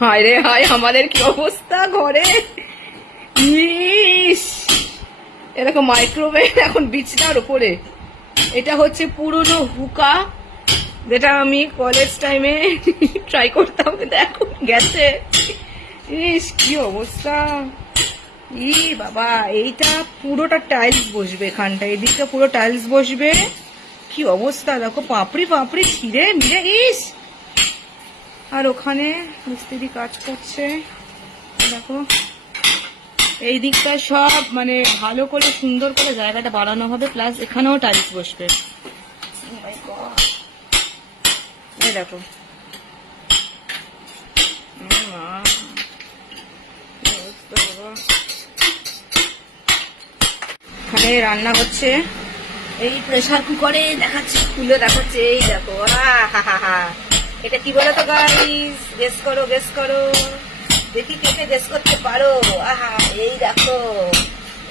হায় রে হায়, আমাদের কি অবস্থা ঘরে। ইস, এরকম মাইক্রোওয়েভ এখন বিছনার উপরে। এটা হচ্ছে পুরনো হুকা, যেটা আমি কলেজ টাইমে ট্রাই করতাম, কিন্তু এখন গেছে। ইস কি অবস্থা। ই বাবা, এইটা পুরোটা টাইলস বসবে, এখানটা এদিকটা পুরো টাইলস বসবে। কি অবস্থা দেখো, পাপড়ি পাপড়ি ছিঁড়ে মিলে। ইস, আর ওখানে মিস্ত্রি কাজ করছে দেখো। এই দিকটা সব মানে ভালো করে সুন্দর করে জায়গাটা বাড়ানো হবে, প্লাস এখানেও টাইলস বসবে। এই দেখো, এখানে রান্না হচ্ছে, এই প্রেসার কুকারে দেখাচ্ছে, খুলে দেখাচ্ছে। এই দেখো, এটা কি বলো তো গাইস, গেস করো গেস করো, দেখি কে গেস করতে পারো। আহা, এই দেখো,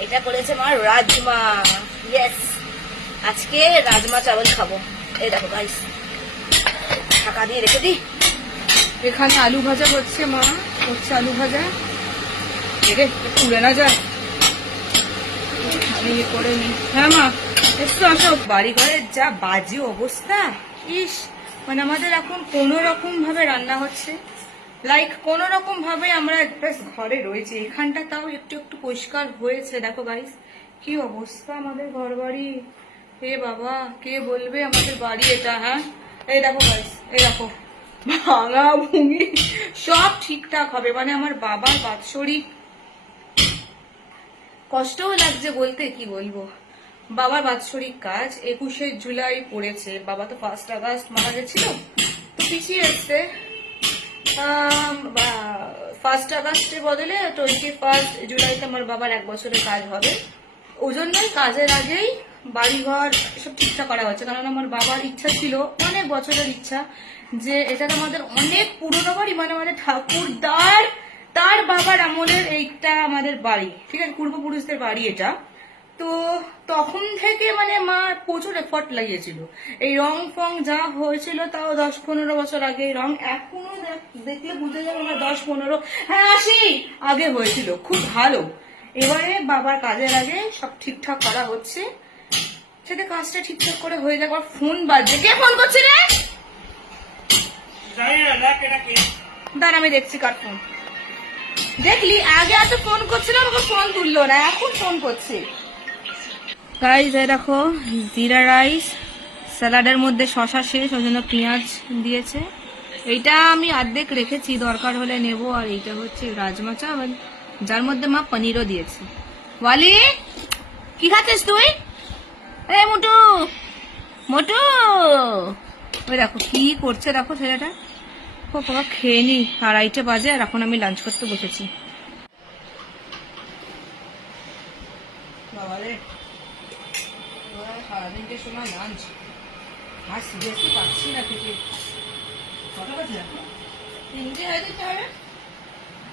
এটা করেছে মা রাজমা। ইয়েস, আজকে রাজমা চাवल খাবো। এই দেখো গাইস, ঢাকা দিয়ে রেখে দিই। এখানে আলু ভাজা হচ্ছে, মা করছে আলু ভাজা। রে পুড়ে না যায়, আমি ইয়ে করে নি। হ্যাঁ মা, এসো আসো। বাড়ি ঘরের যা বাজে অবস্থা। ইস, মানে আমাদের এখন কোনো রকম ভাবে রান্না হচ্ছে, লাইক কোন রকম ভাবে আমরা একটা ঘরে রয়েছি। এখানটা তাও একটু একটু পরিষ্কার হয়েছে। দেখো গাইস, কি অবস্থা আমাদের ঘর বাড়ি। হে বাবা, কে বলবে আমাদের বাড়ি এটা। হ্যাঁ, এই দেখো গাইস, এই দেখো, ভাঙা ভুঙি সব ঠিকঠাক হবে। মানে আমার বাবার বাৎসরিক, কষ্টও লাগছে বলতে, কি বলবো। বাবার বাৎসরিক কাজ 21শে জুলাই পড়েছে। বাবা তো 1 আগস্ট মারা গেছিল, তো পিছিয়ে এসছে। 1 আগস্টের বদলে 21 জুলাইতে আমার বাবার 1 বছরের কাজ হবে। ওই জন্যই কাজের আগেই বাড়িঘর সব ঠিকঠাক করা হচ্ছে। কারণ আমার বাবার ইচ্ছা ছিল, অনেক বছরের ইচ্ছা, যে এটা আমাদের অনেক পুরনো বাড়ি, মানে আমাদের ঠাকুরদার তার বাবার আমলের এইটা আমাদের বাড়ি, ঠিক আছে, পূর্বপুরুষদের বাড়ি এটা। তো তখন থেকে মানে মা প্রচুর এফর্ট লাগিয়েছিল। এই রং ফং যা হয়েছিল তাও 10-15 বছর আগে, রং এখনো দেখলে বুঝে যাবে আমার 10-15, হ্যাঁ 80 আগে হয়েছিল, খুব ভালো। এবারে বাবার কাজের আগে সব ঠিকঠাক করা হচ্ছে, সেটা কাজটা ঠিকঠাক করে হয়ে যাবে। ফোন বাজছে, কে ফোন করছে রে? দাঁড়া আমি দেখছি কার ফোন। দেখলি, আগে এত ফোন করছিল, আমাকে ফোন তুললো না, এখন ফোন করছে। গাইস এই দেখো, জিরা রাইস, স্যালাডের মধ্যে শসা শেষ, ওই জন্য পেঁয়াজ দিয়েছে। এইটা আমি অর্ধেক রেখেছি, দরকার হলে নেব। আর এইটা হচ্ছে রাজমা চাওয়াল, যার মধ্যে মা পনিরও দিয়েছে। ওয়ালি, কি খাচ্ছিস তুই? এ মোটু, মোটু, ওই দেখো কি করছে, দেখো ছেলেটা। ও বাবা, খেয়ে নি, 2:30 বাজে, আর এখন আমি লাঞ্চ করতে বসেছি। বাবা রে, সারাদিনটার সময় লাঞ্চ, আর সিরিয়াসলি পাচ্ছি না থেকে। কটা বাজে? 3টে হয়ে যেতে হবে।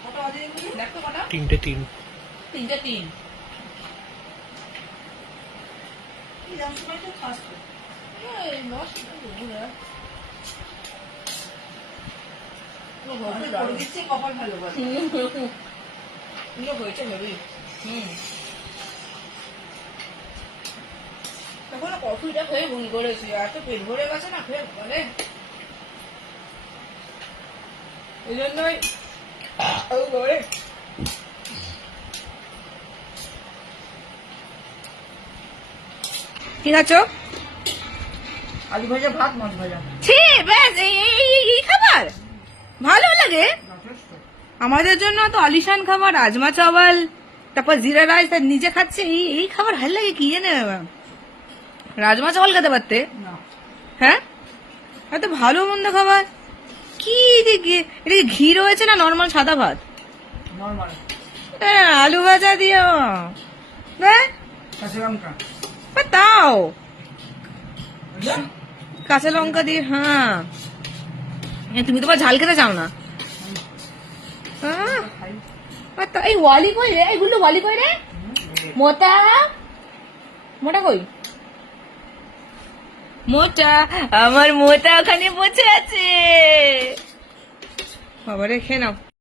কটা বাজে এগুলো? দেখো কটা? 3টে 3। 3টে 3। এই যার সময় তো খাস তো। এই লস ঘুরে। ও ভালো করে দিচ্ছে, কপাল ভালো বল। হয়েছে ভেবেই। তখন কফিটা খেয়ে বমি করেছি, এত পেট ভরে গেছে না খেয়ে বলে, এই জন্যই করে। কি খাচ্ছ? আলু ভাজা, ভাত, মাছ ভাজা। ছি, ব্যাস এই খাবার ভালো লাগে আমাদের জন্য। তো আলিশান খাবার, রাজমা চাওয়াল, তারপর জিরা রাইস, তার নিজে খাচ্ছে, এই খাবার ভালো লাগে কি জানে। রাজমা চাওয়াল খেতে পারতে, হ্যাঁ, এত ভালো মন্দ খাবার। কি এটা ঘি রয়েছে না নর্মাল সাদা ভাত? নর্মাল। হ্যাঁ, আলু ভাজা দিও, তাও কাঁচা লঙ্কা দিয়ে। হ্যাঁ, তুমি তো ঝাল খেতে চাও না। এই ওয়ালি কই রে? এইগুলো ওয়ালি কই রে? মোটা মোটা কই? মোটা, আমার মোটা ওখানে বসে আছে। বাবারে খেয়ে নাও।